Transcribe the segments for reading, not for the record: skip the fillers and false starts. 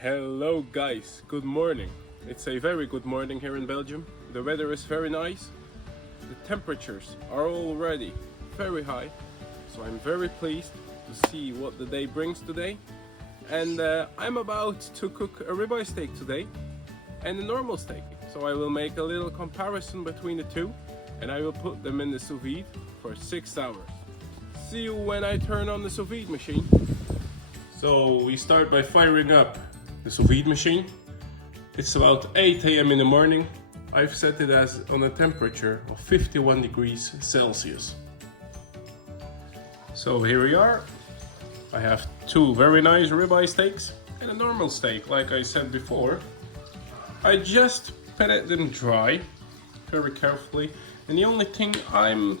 Hello guys, good morning. It's a very good morning here in Belgium. The weather is very nice. The temperatures are already very high. So I'm very pleased to see what the day brings today. And I'm about to cook a ribeye steak today and a normal steak. So I will make a little comparison between the two and I will put them in the sous vide for 6 hours. See you when I turn on the sous vide machine. So we start by firing up the sous vide machine. It's about 8 a.m. in the morning. I've set it as on a temperature of 51 degrees Celsius. So here we are. I have two very nice ribeye steaks and a normal steak, like I said before. I just patted them dry very carefully, and the only thing I'm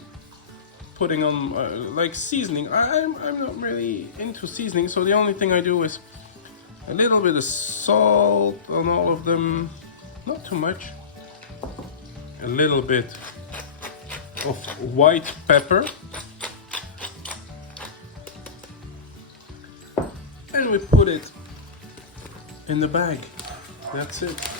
putting on like seasoning, I'm not really into seasoning, so the only thing I do is a little bit of salt on all of them, not too much, a little bit of white pepper, and we put it in the bag. That's it.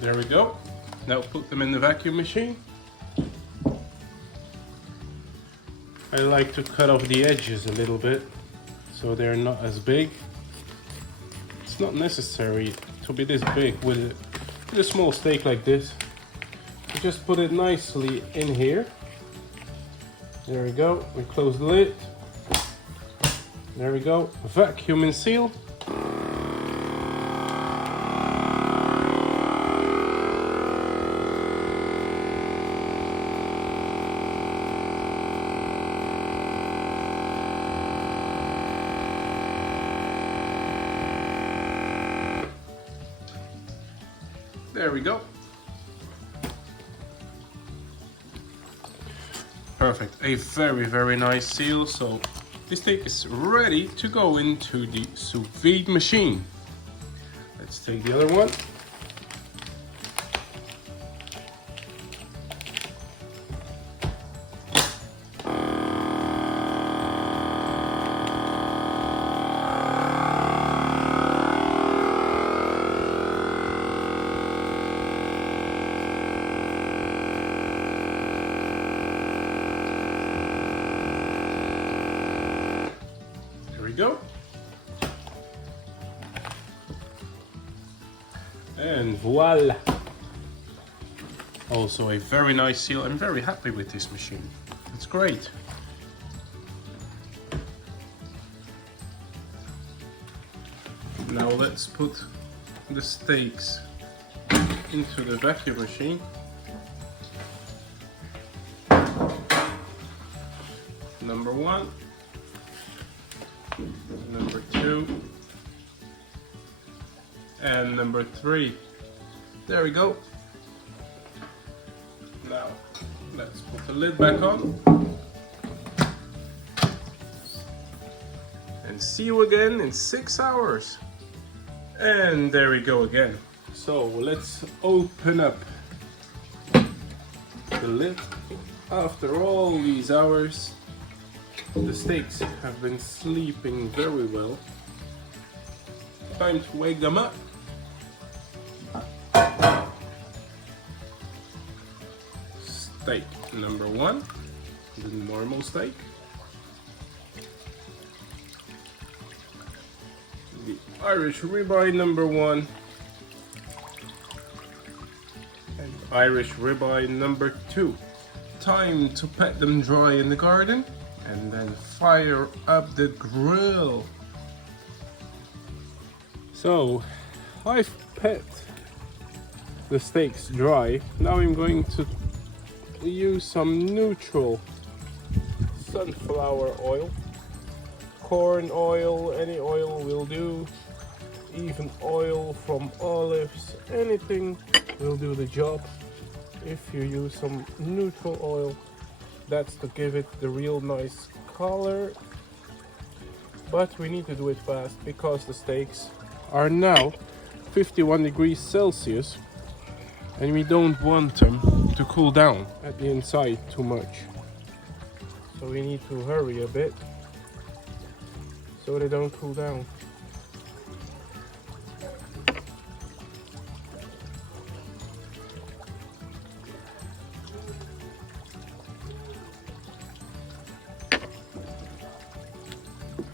There we go. Now put them in the vacuum machine. I like to cut off the edges a little bit so they're not as big. It's not necessary to be this big with a small steak like this. You just put it nicely in here. There we go. We close the lid. There we go. Vacuum and seal. There we go. Perfect. A very nice seal. So this steak is ready to go into the sous vide machine. Let's take the other one. Go. And voila! Also a very nice seal. I'm very happy with this machine. It's great. Now let's put the steaks into the vacuum machine. Number one. Number two, and number three. There we go. Now let's put the lid back on and see you again in 6 hours. And there we go again. So let's open up the lid. After all these hours, the steaks have been sleeping very well. Time to wake them up. Steak number one, the normal steak. The Irish ribeye number one. And Irish ribeye number two. Time to pat them dry in the garden and then fire up the grill. So I've pat the steaks dry. Now I'm going to use some neutral sunflower oil, corn oil, any oil will do. even oil from olives, anything will do the job. If you use some neutral oil, that's to give it the real nice color. But we need to do it fast because the steaks are now 51 degrees Celsius and we don't want them to cool down at the inside too much. So we need to hurry a bit so they don't cool down.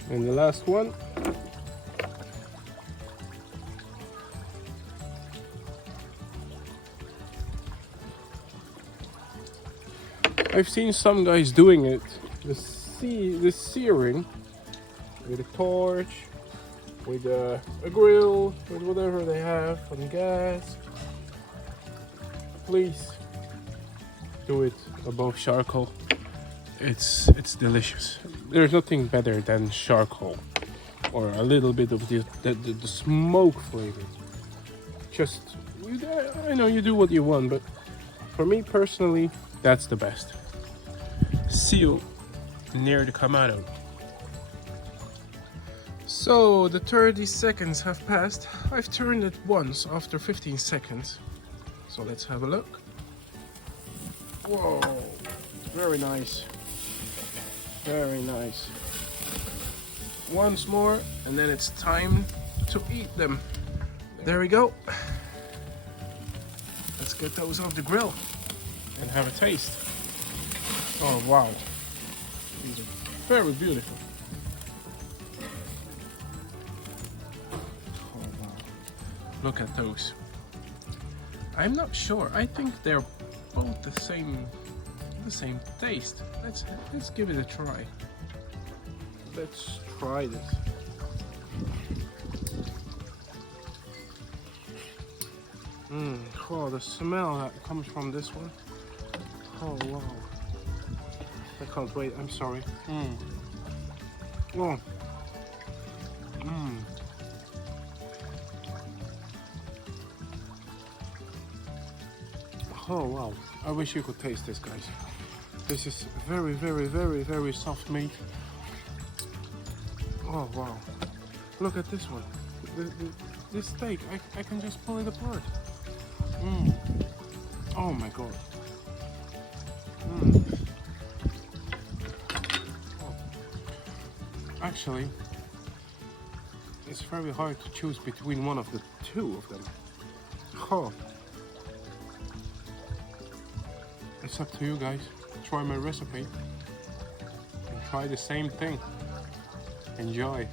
And the last one. I've seen some guys doing it, the searing, with a torch, with a grill, with whatever they have on gas. Please do it above charcoal. It's delicious. There's nothing better than charcoal or a little bit of the smoke flavor. Just, I know you do what you want, but for me personally, that's the best. See you near the Kamado. So the 30 seconds have passed. I've turned it once after 15 seconds. So let's have a look. Whoa, very nice. Very nice. Once more, and then it's time to eat them. There we go. Let's get those off the grill and have a taste. Oh wow, these are very beautiful. Oh wow, look at those. I'm not sure. I think they're both the same taste. Let's give it a try. Let's try this. Oh, the smell that comes from this one. Oh wow. I can't wait. I'm sorry. Oh. Oh wow. I wish you could taste this, guys. This is very, very, very, very soft meat. Oh wow. Look at this one. This steak, I can just pull it apart. Oh my god. Oh. Actually, it's very hard to choose between one of the two of them. Oh. It's up to you guys. Try my recipe and try the same thing. Enjoy.